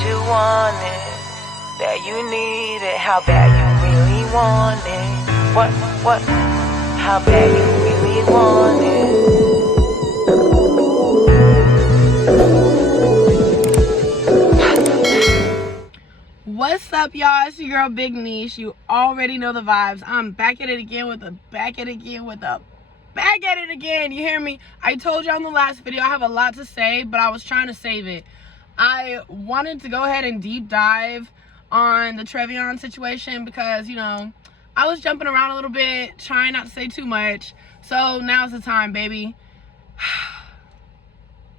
you want it, that you need it, how bad you really want it. What, how bad you really want it. What's up, y'all? It's your girl Big Niche. You already know the vibes. I'm back at it again with a back at it again. You hear me? I told you on the last video I have a lot to say, but I was trying to save it. I wanted to go ahead and deep dive on the Trevion situation because, you know, I was jumping around a little bit, trying not to say too much. So now's the time, baby.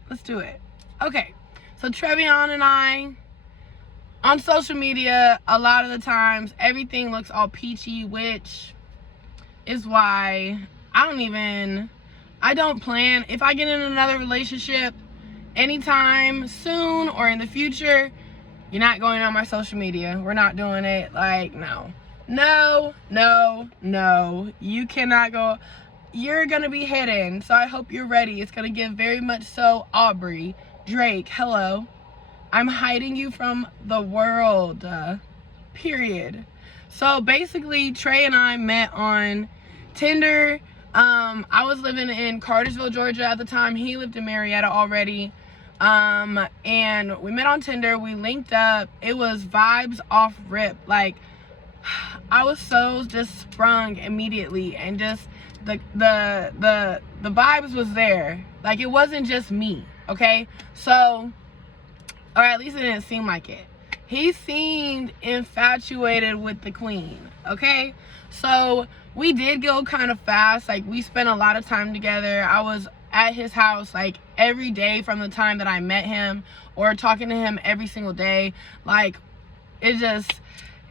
Let's do it. Okay, so Trevion and I, on social media, a lot of the times, everything looks all peachy, which is why I don't plan. If I get in another relationship anytime soon or in the future, you're not going on my social media. We're not doing it. Like, no. You cannot go. You're gonna be hidden. So I hope you're ready. It's gonna give very much so Aubrey, Drake, hello. I'm hiding you from the world, period. So basically, Trey and I met on Tinder. I was living in Cartersville, Georgia at the time. He lived in Marietta already. And we met on Tinder. We linked up. It was vibes off rip. Like, I was so just sprung immediately, and just the vibes was there. Like, it wasn't just me, okay? So, or at least it didn't seem like it. He seemed infatuated with the queen, okay? So we did go kind of fast. Like, we spent a lot of time together. I was at his house like every day from the time that I met him, or talking to him every single day. Like,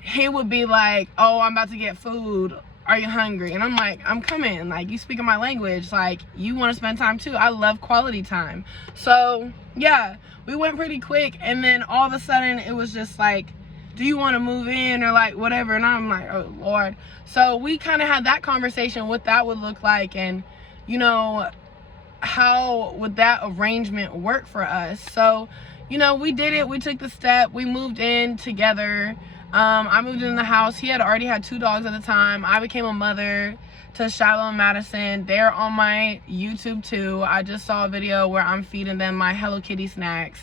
he would be like, oh, I'm about to get food, are you hungry? And I'm like, I'm coming. Like, you speaking my language, like, you want to spend time too. I love quality time. So yeah, we went pretty quick, and then all of a sudden it was just like, do you want to move in, or like whatever? And I'm like, oh Lord. So we kind of had that conversation, what that would look like, and you know, how would that arrangement work for us. So, you know, we did it. We took the step. We moved in together. I moved in the house. He had already had 2 dogs at the time. I became a mother to Shiloh and Madison. They're on my YouTube too. I just saw a video where I'm feeding them my Hello Kitty snacks.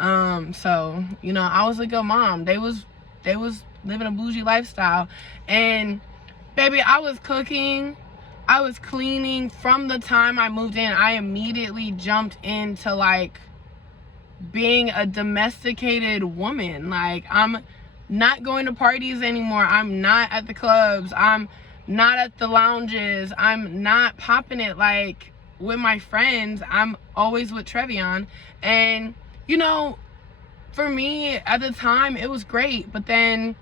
So, you know, I was a good mom. They was living a bougie lifestyle. And baby, I was cooking, I was cleaning. From the time I moved in, I immediately jumped into like being a domesticated woman. Like, I'm not going to parties anymore. I'm not at the clubs. I'm not at the lounges. I'm not popping it like with my friends. I'm always with Trevion. And, you know, for me at the time, it was great. But then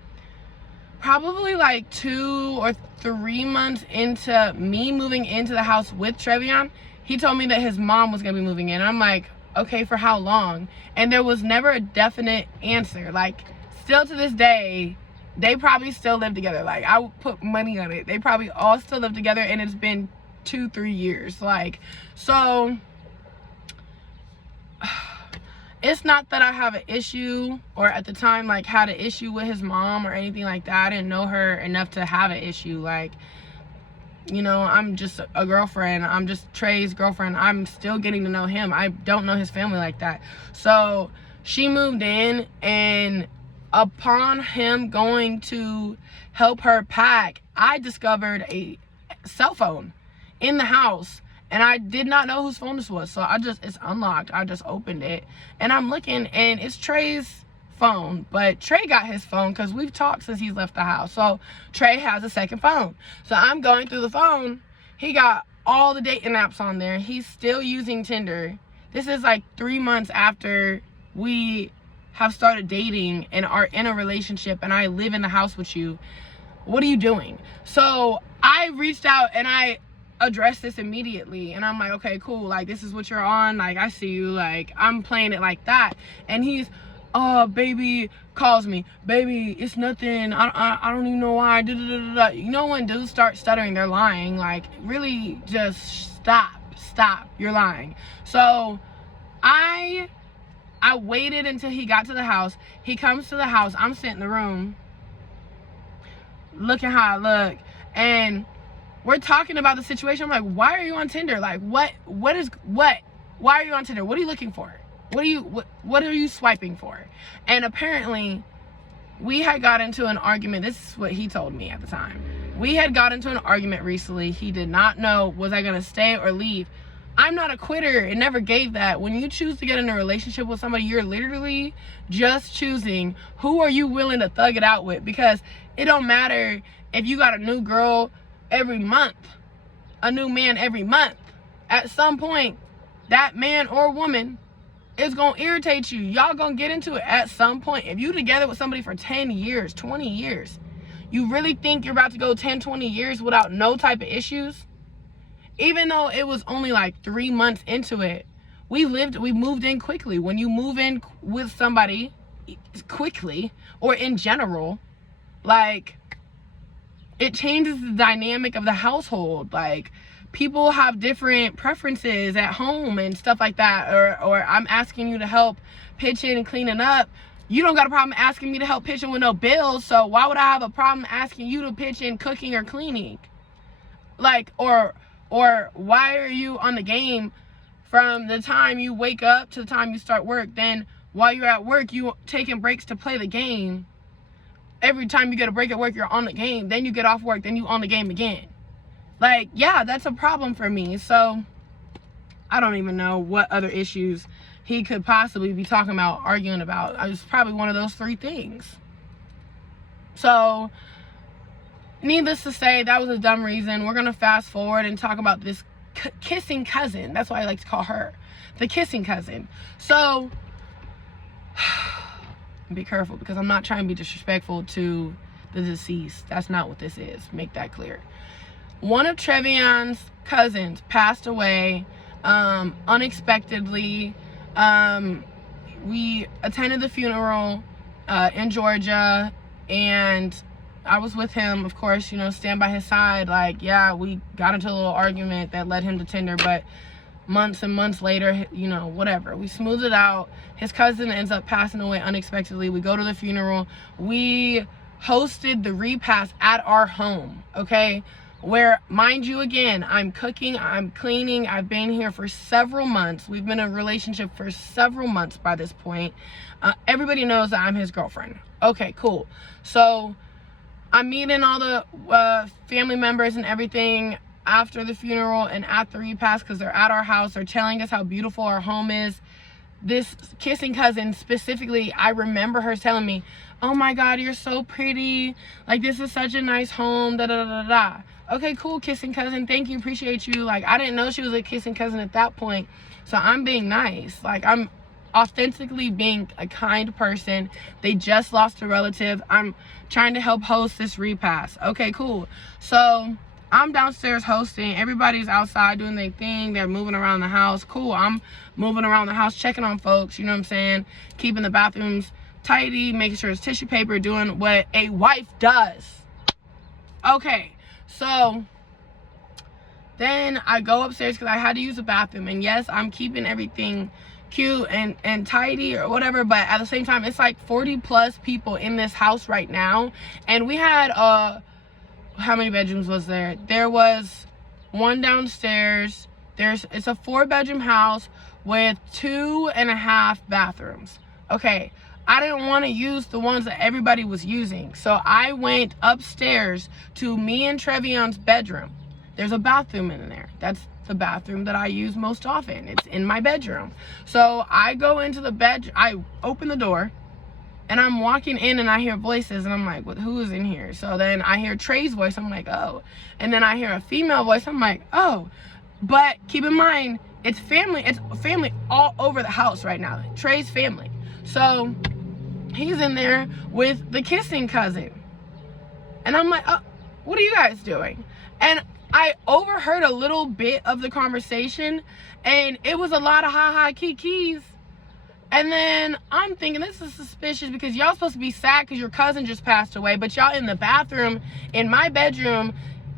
probably like 2 or 3 months into me moving into the house with Trevion, he told me that his mom was going to be moving in. I'm like, okay, for how long? And there was never a definite answer. Like, still to this day, they probably still live together. Like, I would put money on it. They probably all still live together, and it's been 2-3 years. Like, so it's not that I have an issue, or at the time, like, had an issue with his mom or anything like that. I didn't know her enough to have an issue. Like, you know, I'm just a girlfriend. I'm just Trey's girlfriend. I'm still getting to know him. I don't know his family like that. So she moved in, and upon him going to help her pack, I discovered a cell phone in the house, and I did not know whose phone this was. So it's unlocked. I just opened it, and I'm looking, and it's Trey's phone. But Trey got his phone because we've talked since he's left the house. So Trey has a second phone. So I'm going through the phone. He got all the dating apps on there. He's still using Tinder. This is like 3 months after we have started dating and are in a relationship, and I live in the house with you. What are you doing? So I reached out and I addressed this immediately, and I'm like, okay, cool, like, this is what you're on, like, I see you, like, I'm playing it like that. And he's, oh, baby, calls me, baby, it's nothing, I don't even know why, da, da, da, da, da. You know, when dudes start stuttering, they're lying. Like, really, just stop, you're lying. So I I waited until he got to the house. He comes to the house. I'm sitting in the room looking how I look, and we're talking about the situation. I'm like, why are you on Tinder? Like, what? Why are you on Tinder? What are you looking for? What are you swiping for? And apparently, we had got into an argument. This is what he told me at the time. We had got into an argument recently. He did not know, was I gonna stay or leave? I'm not a quitter. It never gave that. When you choose to get in a relationship with somebody, you're literally just choosing who are you willing to thug it out with, because it don't matter if you got a new girl every month, a new man every month. At some point, that man or woman is gonna irritate you. Y'all gonna get into it at some point. If you together with somebody for 10 years, 20 years, you really think you're about to go 10, 20 years without no type of issues? Even though it was only like 3 months into it, we moved in quickly. When you move in with somebody quickly, or in general, like, it changes the dynamic of the household. Like, people have different preferences at home and stuff like that. Or I'm asking you to help pitch in and cleaning up. You don't got a problem asking me to help pitch in with no bills, so why would I have a problem asking you to pitch in cooking or cleaning? Like, or why are you on the game from the time you wake up to the time you start work? Then while you're at work, you taking breaks to play the game. Every time you get a break at work, you're on the game. Then you get off work, then you on the game again. Like, yeah, that's a problem for me. So I don't even know what other issues he could possibly be talking about, arguing about. It's probably one of those 3 things. So needless to say, that was a dumb reason. We're gonna fast forward and talk about this kissing cousin. That's why I like to call her the kissing cousin. So be careful, because I'm not trying to be disrespectful to the deceased. That's not what this is. Make that clear. One of Trevion's cousins passed away unexpectedly. We attended the funeral in Georgia, and I was with him, of course, you know, stand by his side. Like, yeah, we got into a little argument that led him to Tinder, but months and months later, you know, whatever. We smoothed it out. His cousin ends up passing away unexpectedly. We go to the funeral. We hosted the repast at our home, okay? Where, mind you, again, I'm cooking, I'm cleaning. I've been here for several months. We've been in a relationship for several months by this point. Everybody knows that I'm his girlfriend. Okay, cool. So I'm meeting all the family members and everything after the funeral and at the repast, because they're at our house. They're telling us how beautiful our home is. This kissing cousin specifically, I remember her telling me, oh my God, you're so pretty. Like, this is such a nice home, da da da da da. Okay, cool, kissing cousin. Thank you, appreciate you. Like, I didn't know she was a kissing cousin at that point. So I'm being nice. Like, I'm authentically being a kind person. They just lost a relative. I'm trying to help host this repast. Okay, cool. So I'm downstairs hosting. Everybody's outside doing their thing. They're moving around the house. Cool. I'm moving around the house, checking on folks, you know what I'm saying? Keeping the bathrooms tidy, making sure it's tissue paper, doing what a wife does. Okay, so then I go upstairs because I had to use the bathroom. And yes, I'm keeping everything cute and tidy or whatever, but at the same time, it's like 40 plus people in this house right now. And we had how many bedrooms was there? There was one downstairs. It's a 4-bedroom house with 2.5 bathrooms. Okay, I didn't want to use the ones that everybody was using, so I went upstairs to me and Trevion's bedroom. There's a bathroom in there. That's the bathroom that I use most often. It's in my bedroom. So I go into the bed, I open the door, and I'm walking in and I hear voices, and I'm like, well, who is in here? So then I hear Trey's voice. I'm like, oh. And then I hear a female voice. I'm like, oh. But keep in mind, it's family all over the house right now. Trey's family. So he's in there with the kissing cousin. And I'm like, oh, what are you guys doing? And I overheard a little bit of the conversation, and it was a lot of ha-ha kikis. And then I'm thinking, this is suspicious, because y'all supposed to be sad because your cousin just passed away, but y'all in the bathroom in my bedroom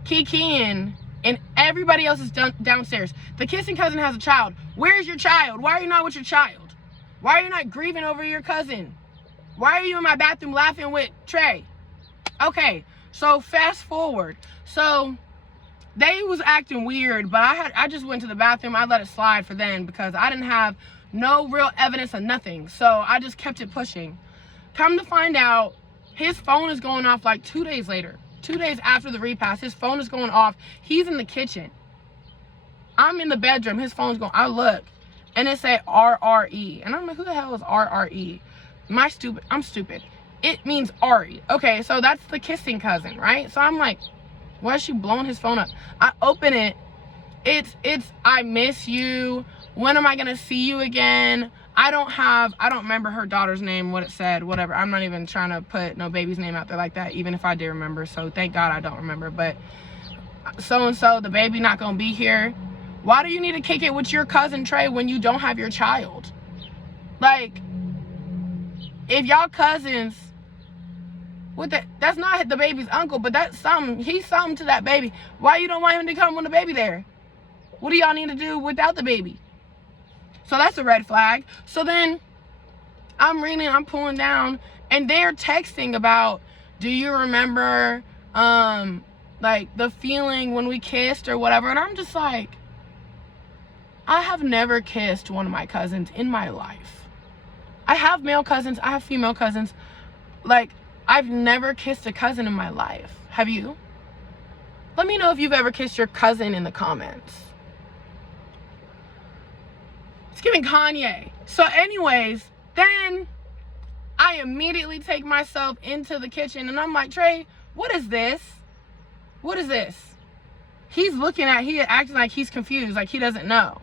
kikiing, and everybody else is downstairs. The kissing cousin has a child. Where's your child? Why are you not with your child? Why are you not grieving over your cousin? Why are you in my bathroom laughing with Trey? Okay, so fast forward. So they was acting weird, but I just went to the bathroom. I let it slide for then because I didn't have no real evidence of nothing. So I just kept it pushing. Come to find out, his phone is going off like 2 days later. 2 days after the repass, his phone is going off. He's in the kitchen. I'm in the bedroom. His phone's going. I look, and it said RRE, and I'm like, who the hell is RRE? I'm stupid. It means Ari. Okay, so that's the kissing cousin, right? So I'm like, why is she blowing his phone up? I open it. It's I miss you. When am I gonna see you again? I don't remember her daughter's name, what it said, whatever. I'm not even trying to put no baby's name out there like that, even if I did remember. So thank God I don't remember. But so-and-so, the baby not gonna be here. Why do you need to kick it with your cousin Trey when you don't have your child? Like, if y'all cousins, that's not the baby's uncle, but that's something. He's something to that baby. Why you don't want him to come when the baby there? What do y'all need to do without the baby? So that's a red flag. So then I'm reading, I'm pulling down, and they're texting about, do you remember like the feeling when we kissed or whatever? And I'm just like, I have never kissed one of my cousins in my life. I have male cousins, I have female cousins. Like, I've never kissed a cousin in my life. Have you? Let me know if you've ever kissed your cousin in the comments. It's giving Kanye. So anyways, then I immediately take myself into the kitchen and I'm like, Trey, what is this? What is this? He's looking at, he acting like he's confused, like he doesn't know.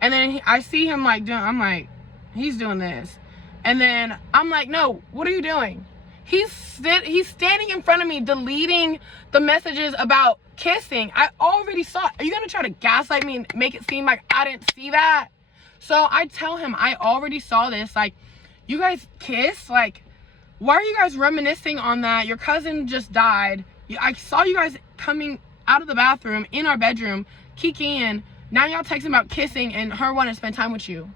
And then I see him like doing, I'm like, he's doing this. And then I'm like, no, what are you doing? He's standing in front of me deleting the messages about kissing. I already saw it. Are you gonna try to gaslight me and make it seem like I didn't see that? So I tell him, I already saw this. Like, you guys kiss? Like, why are you guys reminiscing on that? Your cousin just died. I saw you guys coming out of the bathroom in our bedroom, kicking in. Now y'all texting about kissing and her wanting to spend time with you.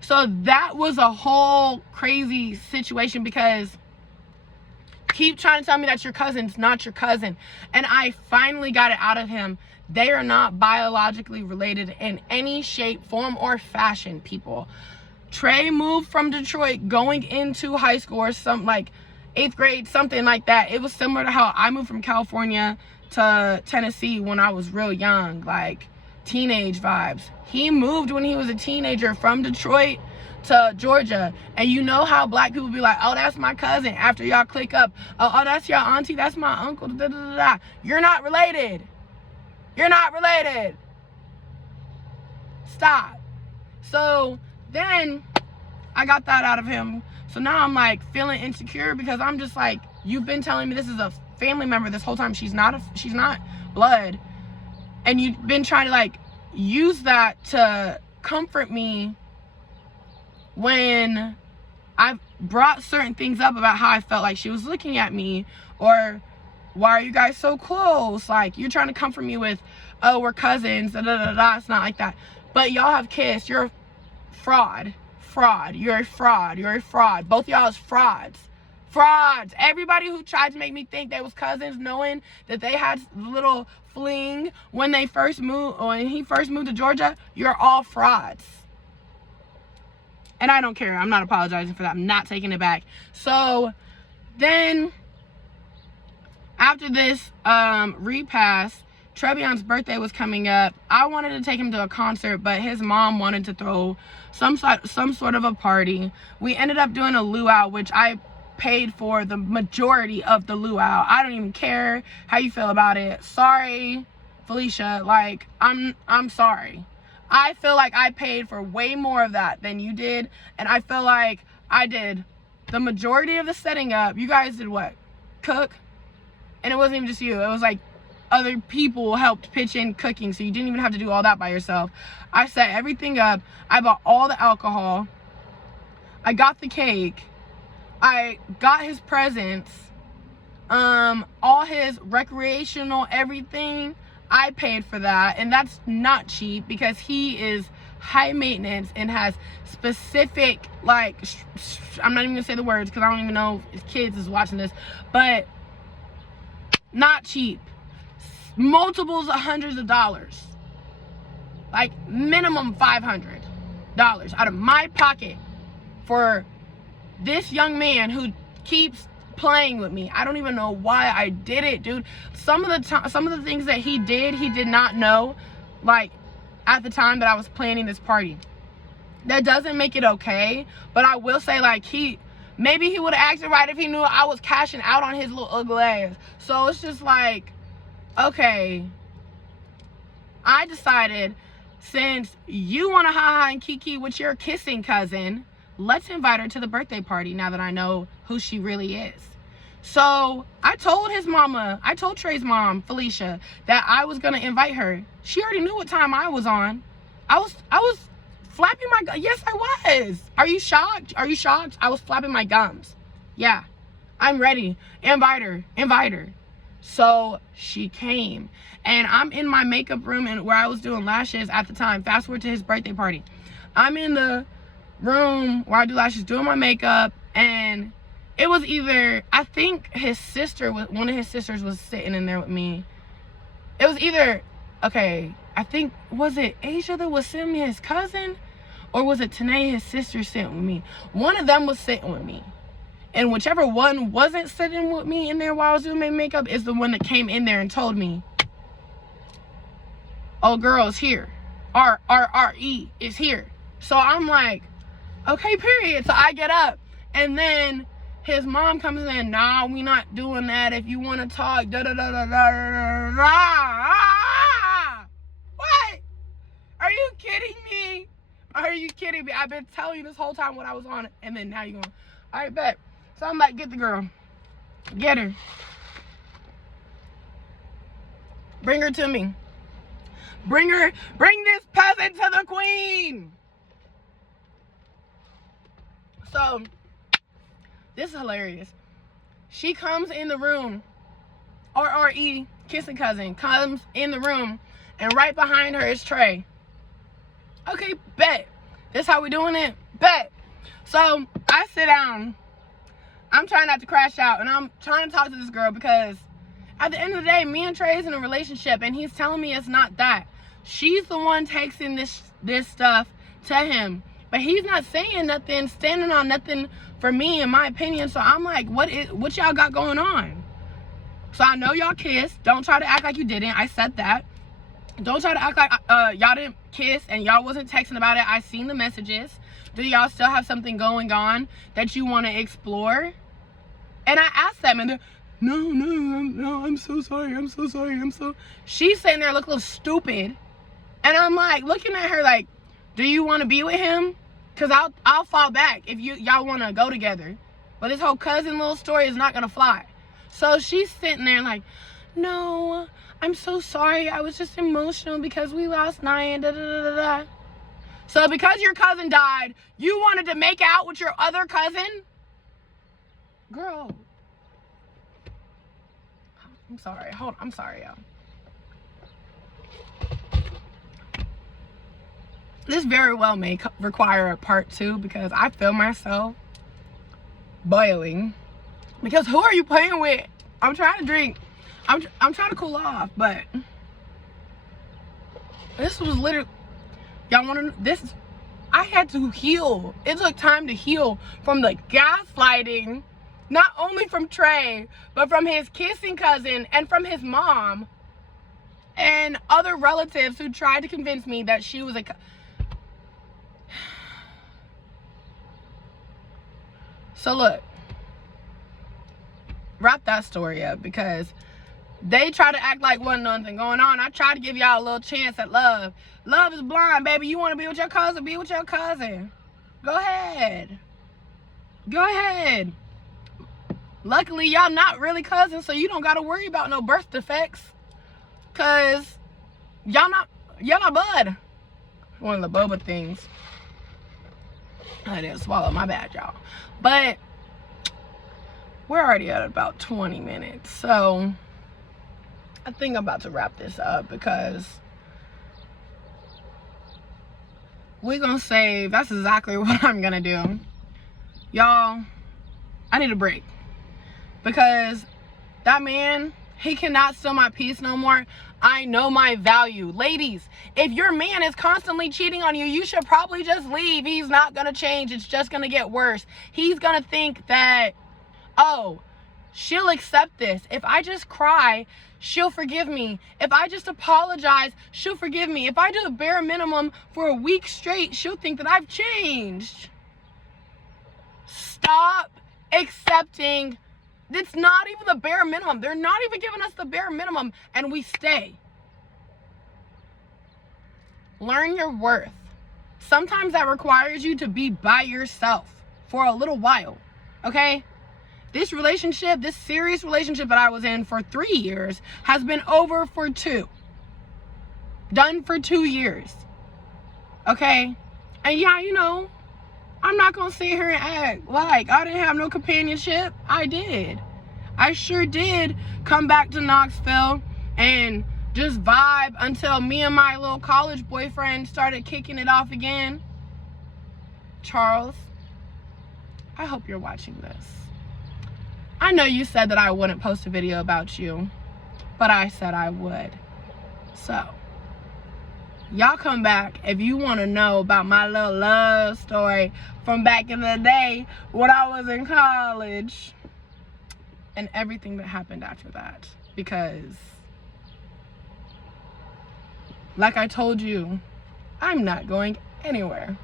So that was a whole crazy situation because keep trying to tell me that your cousin's not your cousin. And I finally got it out of him. They are not biologically related in any shape, form, or fashion, people. Trey moved from Detroit going into high school or something like 8th grade, something like that. It was similar to how I moved from California to Tennessee when I was real young, like teenage vibes. He moved when he was a teenager from Detroit to Georgia. And you know how black people be like, oh, that's my cousin, after y'all click up. Oh, that's your auntie, that's my uncle, da, da, da, da. You're not related. You're not related. Stop. So then I got that out of him. So now I'm like feeling insecure because I'm just like, you've been telling me this is a family member this whole time. She's not blood. And you've been trying to like use that to comfort me when I've brought certain things up about how I felt like she was looking at me, or why are you guys so close? Like, you're trying to comfort me with, oh, we're cousins, da da da da. It's not like that. But y'all have kissed. You're a fraud. You're a fraud. You're a fraud. Both y'all is frauds. Frauds. Everybody who tried to make me think they was cousins, knowing that they had little fling when they first moved, or when he first moved to Georgia, you're all frauds. And I don't care. I'm not apologizing for that. I'm not taking it back. So then after this repass, Trevion's birthday was coming up. I wanted to take him to a concert, but his mom wanted to throw some sort of a party. We ended up doing a luau, which I paid for the majority of the luau. I don't even care how you feel about it. Sorry, Felicia. Like, I'm sorry. I feel like I paid for way more of that than you did, and I feel like I did the majority of the setting up. You guys did what? Cook? And it wasn't even just you. It was like other people helped pitch in cooking, so you didn't even have to do all that by yourself. I set everything up. I bought all the alcohol. I got the cake. I got his presents. All his recreational everything. I paid for that, and that's not cheap because he is high maintenance and has specific, like, I'm not even gonna say the words because I don't even know if kids is watching this, but not cheap, multiples of hundreds of dollars, like minimum $500 out of my pocket for this young man who keeps playing with me. I don't even know why I did it, dude. Some of the things that he did not know, like, at the time that I was planning this party. That doesn't make it okay, but I will say, like, maybe he would have acted right if he knew I was cashing out on his little ugly ass. So it's just like, okay, I decided, since you want to ha-ha and kiki with your kissing cousin, let's invite her to the birthday party now that I know who she really is. So I told Trey's mom, Felicia, that I was gonna invite her. She already knew what time I was on. I was flapping my gums. Yes, I was. Are you shocked? Are you shocked? I was flapping my gums. Yeah, I'm ready. Invite her. So she came, and I'm in my makeup room and where I was doing lashes at the time. Fast forward to his birthday party. I'm in the room where I do lashes doing my makeup, and it was either, I think one of his sisters was sitting in there with me. It was either, okay, I think, was it Asia that was sitting with his cousin, or was it Tanae, his sister, sitting with me? One of them was sitting with me, and whichever one wasn't sitting with me in there while I was doing my makeup is the one that came in there and told me, oh, girl is here, R-R-R-E is here. So I'm like, okay, period. So I get up, and then his mom comes in, nah, we not doing that. If you want to talk, da-da-da-da-da-da-da. What? Are you kidding me? Are you kidding me? I've been telling you this whole time what I was on, and then now you're going, all right, bet. So I'm like, get the girl. Get her. Bring her to me. Bring this peasant to the queen. So, this is hilarious. She comes in the room, R-R-E, kissing cousin, comes in the room, and right behind her is Trey. Okay, bet. This how we doing it? Bet. So, I sit down. I'm trying not to crash out, and I'm trying to talk to this girl because at the end of the day, me and Trey is in a relationship, and he's telling me it's not that. She's the one texting this stuff to him, but he's not saying nothing, standing on nothing for me, in my opinion. So I'm like, what y'all got going on? So I know y'all kissed. Don't try to act like you didn't. I said that. Don't try to act like y'all didn't kiss and y'all wasn't texting about it. I seen the messages. Do y'all still have something going on that you want to explore? And I asked them, and they're, no, I'm so sorry. She's sitting there looking a little stupid. And I'm like, looking at her like, do you want to be with him? Because I'll fall back if y'all want to go together. But this whole cousin little story is not going to fly. So she's sitting there like, no, I'm so sorry. I was just emotional because we lost Naya, da da da da. So because your cousin died, you wanted to make out with your other cousin? Girl. I'm sorry. I'm sorry, y'all. This very well may require a part 2 because I feel myself boiling. Because who are you playing with? I'm trying to drink. I'm trying to cool off, but this was literally, y'all want to know this? I had to heal. It took time to heal from the gaslighting, not only from Trey, but from his kissing cousin and from his mom and other relatives who tried to convince me that she was a. So look, wrap that story up because they try to act like wasn't nothing going on. I try to give y'all a little chance at love. Love is blind, baby. You want to be with your cousin? Be with your cousin. Go ahead. Go ahead. Luckily, y'all not really cousins, so you don't got to worry about no birth defects. Because y'all not bud. One of the boba things. I didn't swallow, my bad, y'all. But we're already at about 20 minutes. So I think I'm about to wrap this up because we're gonna save. That's exactly what I'm gonna do. Y'all, I need a break. Because that man, he cannot steal my peace no more. I know my value. Ladies, if your man is constantly cheating on you, you should probably just leave. He's not gonna change. It's just gonna get worse. He's gonna think that, oh, she'll accept this. If I just cry, she'll forgive me. If I just apologize, she'll forgive me. If I do the bare minimum for a week straight, she'll think that I've changed. Stop accepting. It's not even the bare minimum. They're not even giving us the bare minimum, and we stay. Learn your worth. Sometimes that requires you to be by yourself for a little while, okay? This relationship, this serious relationship that I was in for 3 years has been over for 2. Done for 2 years, okay? And yeah, you know, I'm not gonna sit here and act like I didn't have no companionship. I did. I sure did come back to Knoxville and just vibe until me and my little college boyfriend started kicking it off again. Charles, I hope you're watching this. I know you said that I wouldn't post a video about you, but I said I would. So, y'all come back if you want to know about my little love story from back in the day when I was in college and everything that happened after that. Because, like I told you, I'm not going anywhere.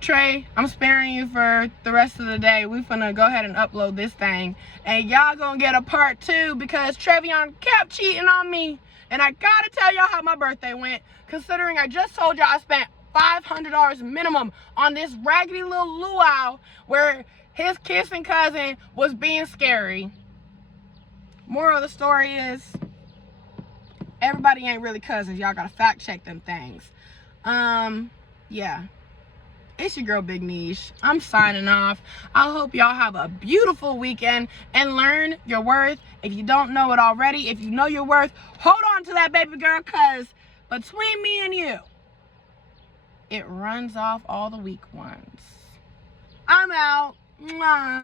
Trey, I'm sparing you for the rest of the day. We finna go ahead and upload this thing. And y'all gonna get a part 2 because Trevion kept cheating on me. And I gotta tell y'all how my birthday went, considering I just told y'all I spent $500 minimum on this raggedy little luau where his kissing cousin was being scary. Moral of the story is, everybody ain't really cousins. Y'all gotta fact check them things. Yeah. It's your girl, Big Niche. I'm signing off. I hope y'all have a beautiful weekend and learn your worth. If you don't know it already, if you know your worth, hold on to that, baby girl, because between me and you, it runs off all the weak ones. I'm out. Mwah.